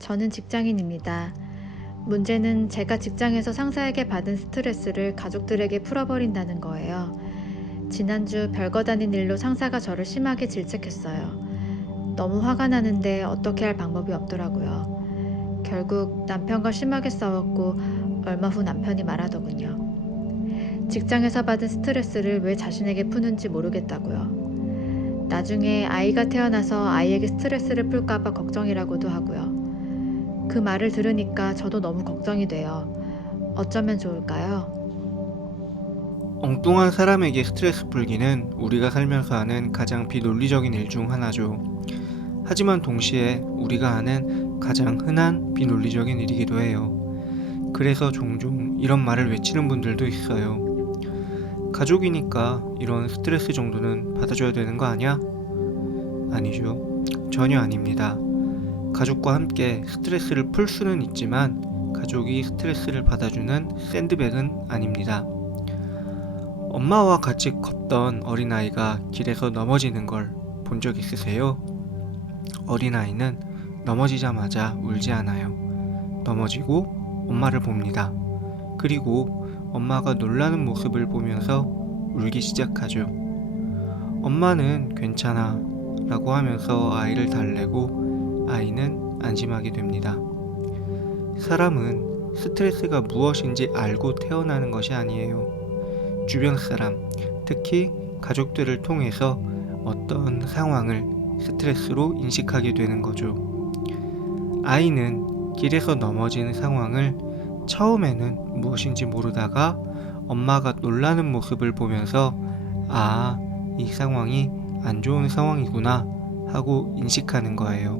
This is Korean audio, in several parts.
저는 직장인입니다. 문제는 제가 직장에서 상사에게 받은 스트레스를 가족들에게 풀어버린다는 거예요. 지난주 별것 아닌 일로 상사가 저를 심하게 질책했어요. 너무 화가 나는데 어떻게 할 방법이 없더라고요. 결국 남편과 심하게 싸웠고 얼마 후 남편이 말하더군요. 직장에서 받은 스트레스를 왜 자신에게 푸는지 모르겠다고요. 나중에 아이가 태어나서 아이에게 스트레스를 풀까봐 걱정이라고도 하고요. 그 말을 들으니까 저도 너무 걱정이 돼요. 어쩌면 좋을까요? 엉뚱한 사람에게 스트레스 풀기는 우리가 살면서 하는 가장 비논리적인 일 중 하나죠. 하지만 동시에 우리가 하는 가장 흔한 비논리적인 일이기도 해요. 그래서 종종 이런 말을 외치는 분들도 있어요. 가족이니까 이런 스트레스 정도는 받아줘야 되는 거 아니야? 아니죠. 전혀 아닙니다. 가족과 함께 스트레스를 풀 수는 있지만 가족이 스트레스를 받아주는 샌드백은 아닙니다. 엄마와 같이 컸던 어린아이가 길에서 넘어지는 걸 본 적 있으세요? 어린아이는 넘어지자마자 울지 않아요. 넘어지고 엄마를 봅니다. 그리고 엄마가 놀라는 모습을 보면서 울기 시작하죠. 엄마는 괜찮아 라고 하면서 아이를 달래고 아이는 안심하게 됩니다. 사람은 스트레스가 무엇인지 알고 태어나는 것이 아니에요. 주변 사람, 특히 가족들을 통해서 어떤 상황을 스트레스로 인식하게 되는 거죠. 아이는 길에서 넘어지는 상황을 처음에는 무엇인지 모르다가 엄마가 놀라는 모습을 보면서 아, 이 상황이 안 좋은 상황이구나 하고 인식하는 거예요.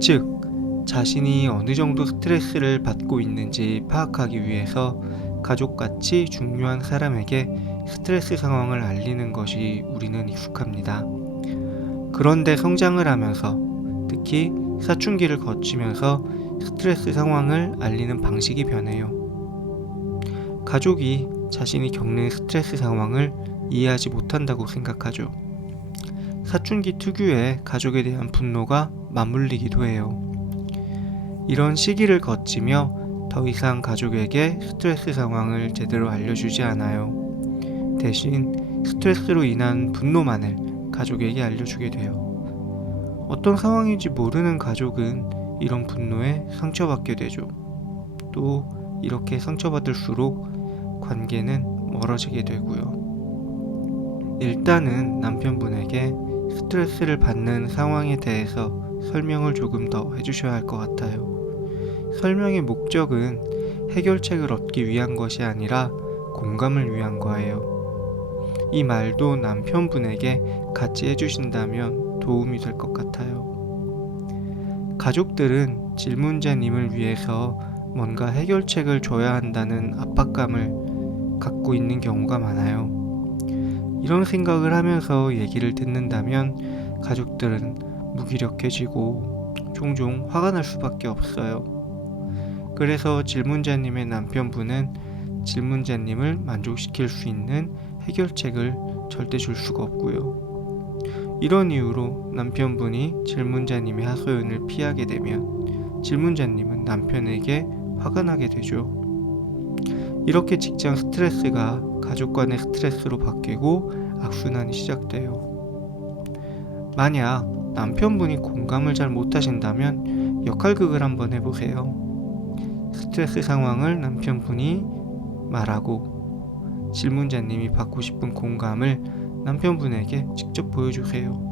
즉, 자신이 어느 정도 스트레스를 받고 있는지 파악하기 위해서 가족같이 중요한 사람에게 스트레스 상황을 알리는 것이 우리는 익숙합니다. 그런데 성장을 하면서, 특히 사춘기를 거치면서 스트레스 상황을 알리는 방식이 변해요. 가족이 자신이 겪는 스트레스 상황을 이해하지 못한다고 생각하죠. 사춘기 특유의 가족에 대한 분노가 맞물리기도 해요. 이런 시기를 거치며 더 이상 가족에게 스트레스 상황을 제대로 알려주지 않아요. 대신 스트레스로 인한 분노만을 가족에게 알려주게 돼요. 어떤 상황인지 모르는 가족은 이런 분노에 상처받게 되죠. 또 이렇게 상처받을수록 관계는 멀어지게 되고요. 일단은 남편분에게 스트레스를 받는 상황에 대해서 설명을 조금 더 해주셔야 할 것 같아요. 설명의 목적은 해결책을 얻기 위한 것이 아니라 공감을 위한 거예요. 이 말도 남편분에게 같이 해주신다면 도움이 될 것 같아요. 가족들은 질문자님을 위해서 뭔가 해결책을 줘야 한다는 압박감을 갖고 있는 경우가 많아요. 이런 생각을 하면서 얘기를 듣는다면 가족들은 무기력해지고 종종 화가 날 수밖에 없어요. 그래서 질문자님의 남편분은 질문자님을 만족시킬 수 있는 해결책을 절대 줄 수가 없고요. 이런 이유로 남편분이 질문자님의 하소연을 피하게 되면 질문자님은 남편에게 화가 나게 되죠. 이렇게 직장 스트레스가 가족 간의 스트레스로 바뀌고 악순환이 시작돼요. 만약 남편분이 공감을 잘 못하신다면 역할극을 한번 해보세요. 스트레스 상황을 남편분이 말하고 질문자님이 받고 싶은 공감을 남편분에게 직접 보여주세요.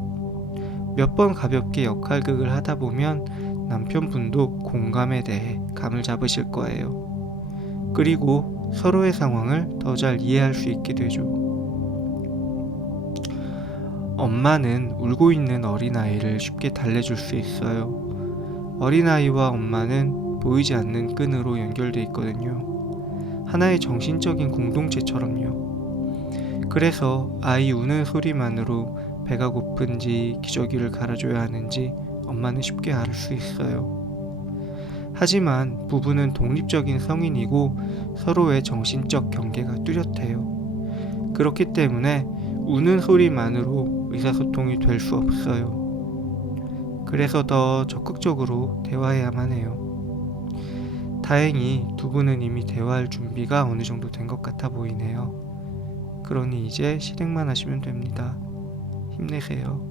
몇 번 가볍게 역할극을 하다 보면 남편분도 공감에 대해 감을 잡으실 거예요. 그리고 서로의 상황을 더 잘 이해할 수 있게 되죠. 엄마는 울고 있는 어린아이를 쉽게 달래줄 수 있어요. 어린아이와 엄마는 보이지 않는 끈으로 연결돼 있거든요. 하나의 정신적인 공동체처럼요. 그래서 아이 우는 소리만으로 배가 고픈지 기저귀를 갈아줘야 하는지 엄마는 쉽게 알 수 있어요. 하지만 부부는 독립적인 성인이고 서로의 정신적 경계가 뚜렷해요. 그렇기 때문에 우는 소리만으로 의사소통이 될 수 없어요. 그래서 더 적극적으로 대화해야만 해요. 다행히 두 분은 이미 대화할 준비가 어느 정도 된 것 같아 보이네요. 그러니 이제 실행만 하시면 됩니다. 힘내세요.